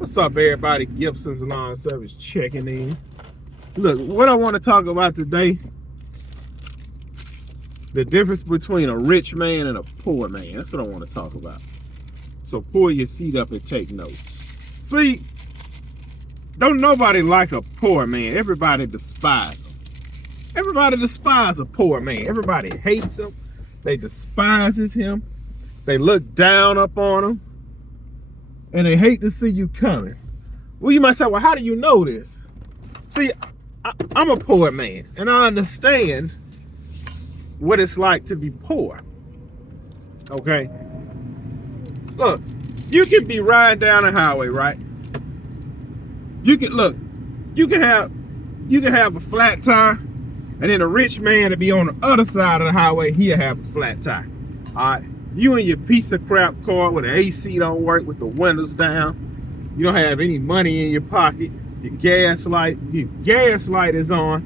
What's up, everybody? Gibson's Lawn Service checking in. Look, what I want to talk about today, the difference between a rich man and a poor man. That's what I want to talk about. So pull your seat up and take notes. See, don't nobody like a poor man. Everybody despises him. Everybody despises a poor man. Everybody hates him. They despises him. They look down upon him. And they hate to see you coming. Well, you might say, well, how do you know this? See, I'm a poor man, and I understand what it's like to be poor. Okay? Look, you can be riding down the highway, right? You can have a flat tire, and then a rich man to be on the other side of the highway, he'll have a flat tire. All right? You in your piece of crap car with the AC don't work, with the windows down. You don't have any money in your pocket. Your gas light is on.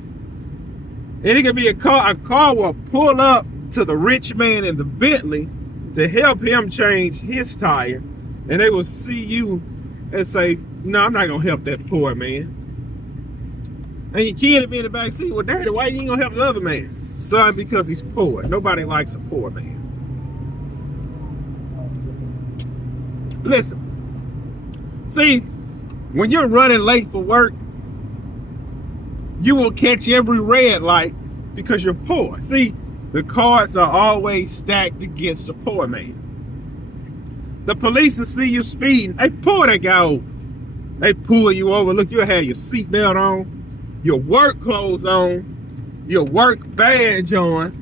And it could be a car will pull up to the rich man in the Bentley to help him change his tire. And they will see you and say, no, I'm not gonna help that poor man. And your kid will be in the back seat, well, daddy, why you ain't gonna help the other man? Son, because he's poor. Nobody likes a poor man. Listen, see, when you're running late for work, you will catch every red light because you're poor. See, the cards are always stacked against the poor man. The police will see you speeding. They pull that guy over. They pull you over. Look, you'll have your seatbelt on, your work clothes on, your work badge on,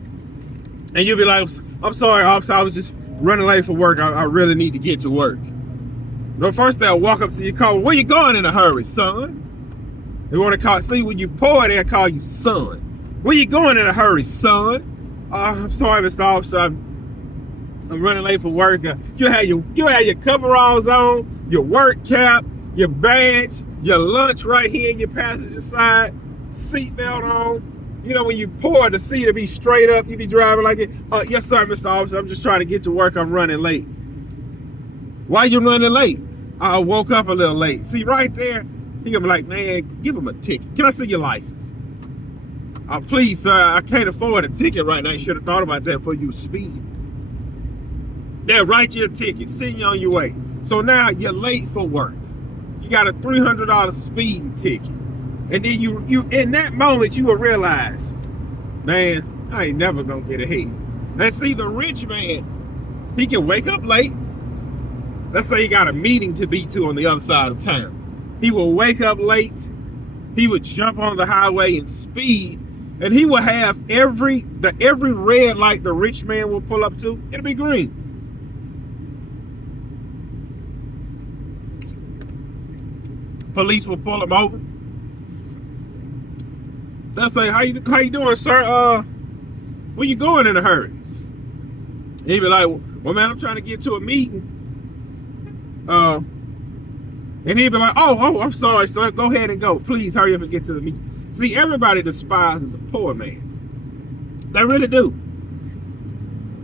and you'll be like, I'm sorry, officer, I was just running late for work. I really need to get to work. No, first they'll walk up to your car. Where you going in a hurry, son? They want to see when you poor, they'll call you son. Where you going in a hurry, son? I'm sorry, Mr. Officer. I'm running late for work. You have your coveralls on, your work cap, your badge, your lunch right here in your passenger side, seatbelt on. You know, when you pour the seat to be straight up, you be driving like it. Yes, sir, Mr. Officer. I'm just trying to get to work. I'm running late. Why you running late? I woke up a little late. See, right there, he gonna be like, man, give him a ticket. Can I see your license? Please, sir, I can't afford a ticket right now. You should have thought about that before you speed. They'll write you a ticket, send you on your way. So now you're late for work. You got a $300 speeding ticket. And then you in that moment, you will realize, man, I ain't never gonna get ahead. And see, the rich man, he can wake up late. Let's say he got a meeting to be to on the other side of town. He will wake up late. He would jump on the highway and speed, and he will have every red light the rich man will pull up to, it'll be green. Police will pull him over. They'll say, how you doing, sir? Where you going in a hurry? He'll be like, well, man, I'm trying to get to a meeting. And he'd be like, oh, I'm sorry, sir. Go ahead and go. Please hurry up and get to the meeting. See, everybody despises a poor man. They really do.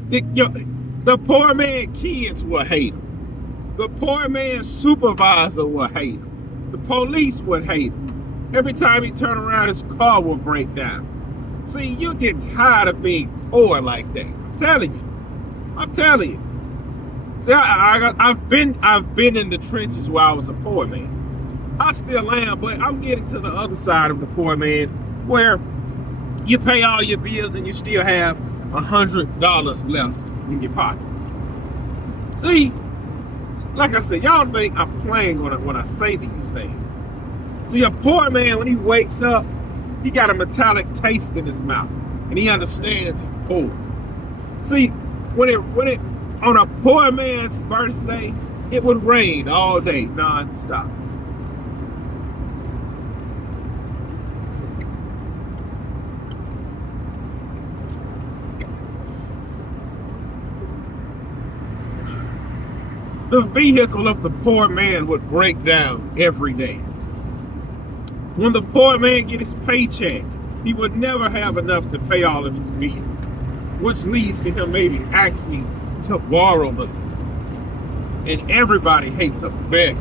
The poor man kids will hate him. The poor man supervisor will hate him. The police would hate him. Every time he turn around, his car will break down. See, you get tired of being poor like that. I'm telling you. See, I've been in the trenches where I was a poor man. I still am, but I'm getting to the other side of the poor man where you pay all your bills and you still have $100 left in your pocket. See, like I said, y'all think I'm playing when I say these things. See, a poor man, when he wakes up, he got a metallic taste in his mouth, and he understands he's poor. See, when it on a poor man's birthday, it would rain all day, non-stop. The vehicle of the poor man would break down every day. When the poor man get his paycheck, he would never have enough to pay all of his bills, which leads to him maybe asking to borrow money. And everybody hates a beggar.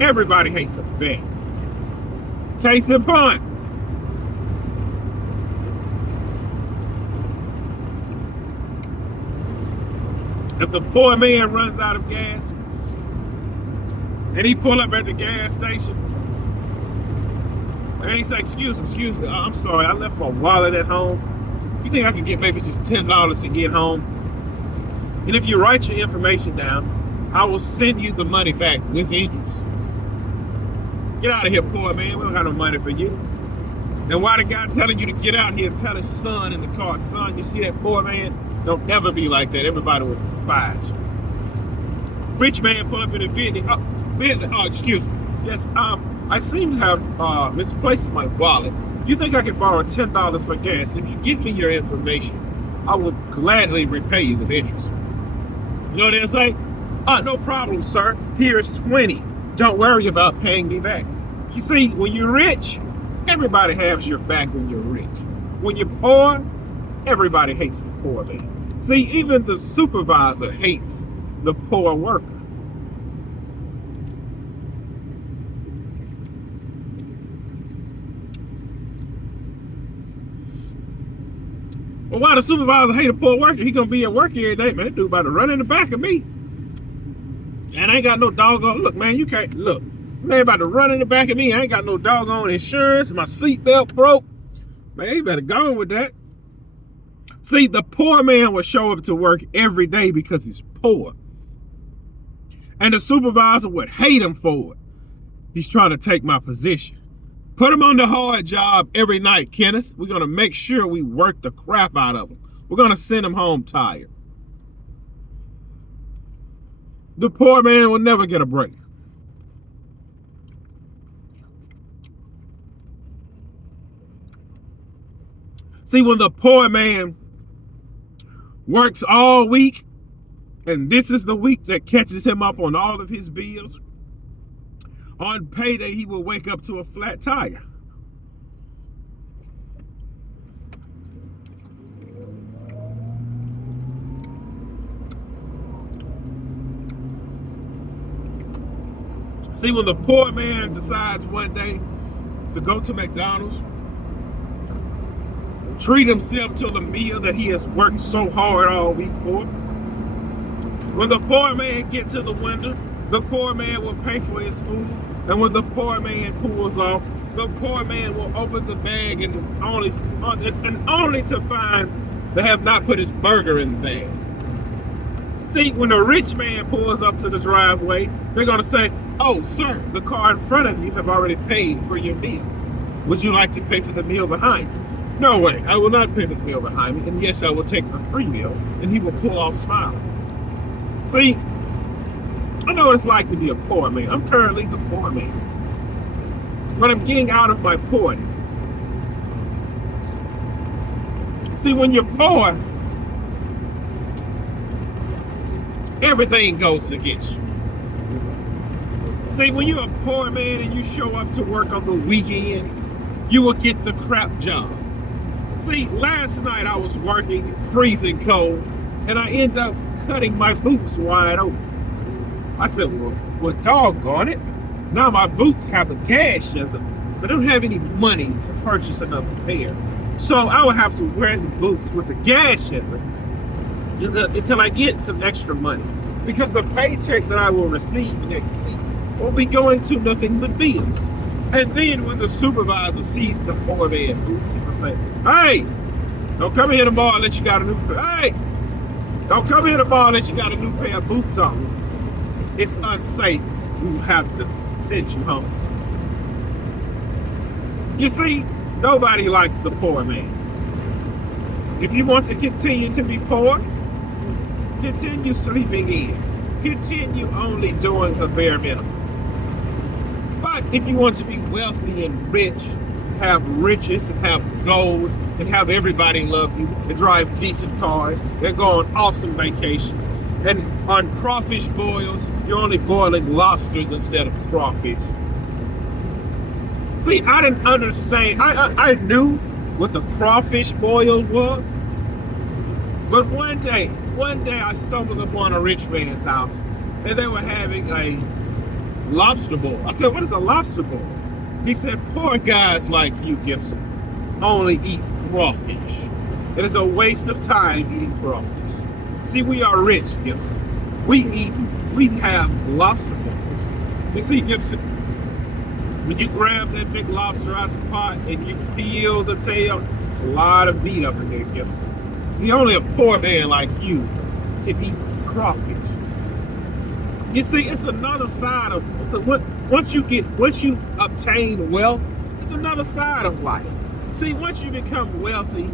Everybody hates a beggar. Case in point. If the poor man runs out of gas and he pull up at the gas station and he say, excuse me, I'm sorry, I left my wallet at home. You think I could get maybe just $10 to get home? And if you write your information down, I will send you the money back with interest. Get out of here, poor man. We don't got no money for you. And why the guy telling you to get out here and tell his son in the car, son, you see that poor man? Don't ever be like that. Everybody will despise you. Rich man pull up in a Bentley. Excuse me. Yes, I seem to have misplaced my wallet. You think I could borrow $10 for gas? If you give me your information, I will gladly repay you with interest. You know what they say? No problem, sir. Here's 20. Don't worry about paying me back. You see, when you're rich, everybody has your back when you're rich. When you're poor, everybody hates the poor man. See, even the supervisor hates the poor worker. Well, why the supervisor hate a poor worker? He gonna be at work every day, man. That dude about to run in the back of me. And I ain't got no doggone, look, man, you can't, look, man about to run in the back of me. I ain't got no doggone insurance. My seatbelt broke. Man, you better go with that. See, the poor man will show up to work every day because he's poor. And the supervisor would hate him for it. He's trying to take my position. Put him on the hard job every night, Kenneth. We're going to make sure we work the crap out of him. We're going to send him home tired. The poor man will never get a break. See, when the poor man works all week, and this is the week that catches him up on all of his bills, on payday he will wake up to a flat tire. See, when the poor man decides one day to go to McDonald's, treat himself to the meal that he has worked so hard all week for, when the poor man gets to the window, the poor man will pay for his food. And when the poor man pulls off, the poor man will open the bag and only to find they have not put his burger in the bag. See, when a rich man pulls up to the driveway, they're going to say, oh, sir, the car in front of you have already paid for your meal. Would you like to pay for the meal behind you? No way, I will not pay for the meal behind me. And yes, I will take the free meal. And he will pull off smiling. See, I know what it's like to be a poor man. I'm currently the poor man. But I'm getting out of my poorness. See, when you're poor, everything goes against you. See, when you're a poor man and you show up to work on the weekend, you will get the crap job. See, last night I was working, freezing cold, and I end up cutting my boots wide open. I said, well, doggone it. Now my boots have a gash in them, but I don't have any money to purchase another pair. So I will have to wear the boots with a gash in them until I get some extra money. Because the paycheck that I will receive next week will be going to nothing but bills. And then when the supervisor sees the poor man boots, he will say, hey, don't come here tomorrow unless you got a new pair. Hey, don't come here tomorrow unless you got a new pair of boots on. It's unsafe. We will have to send you home. You see, nobody likes the poor man. If you want to continue to be poor, continue sleeping in. Continue only doing a bare minimum. But if you want to be wealthy and rich, have riches and have gold and have everybody love you and drive decent cars and go on awesome vacations, and on crawfish boils, you're only boiling lobsters instead of crawfish. See, I didn't understand. I knew what the crawfish boil was. But one day I stumbled upon a rich man's house, and they were having lobster boil. I said, what is a lobster boil? He said, poor guys like you, Gibson, only eat crawfish. It is a waste of time eating crawfish. See, we are rich, Gibson. We have lobster boils. You see, Gibson, when you grab that big lobster out the pot and you peel the tail, it's a lot of meat up in there, Gibson. See, only a poor man like you can eat crawfish. You see, it's another side of once you obtain wealth, it's another side of life. See, once you become wealthy,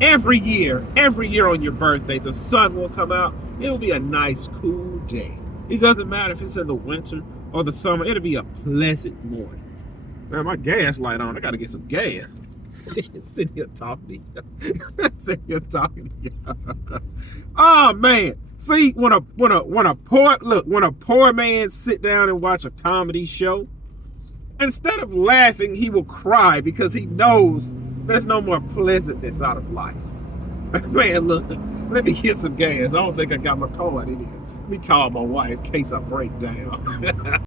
every year on your birthday, the sun will come out. It'll be a nice, cool day. It doesn't matter if it's in the winter or the summer. It'll be a pleasant morning. Man, my gas light on. I gotta get some gas. Sitting here talking to you. Sitting here talking to you. Oh man. See, when a poor man sit down and watch a comedy show, instead of laughing, he will cry because he knows there's no more pleasantness out of life. Man, look, let me get some gas. I don't think I got my card in here. Let me call my wife in case I break down.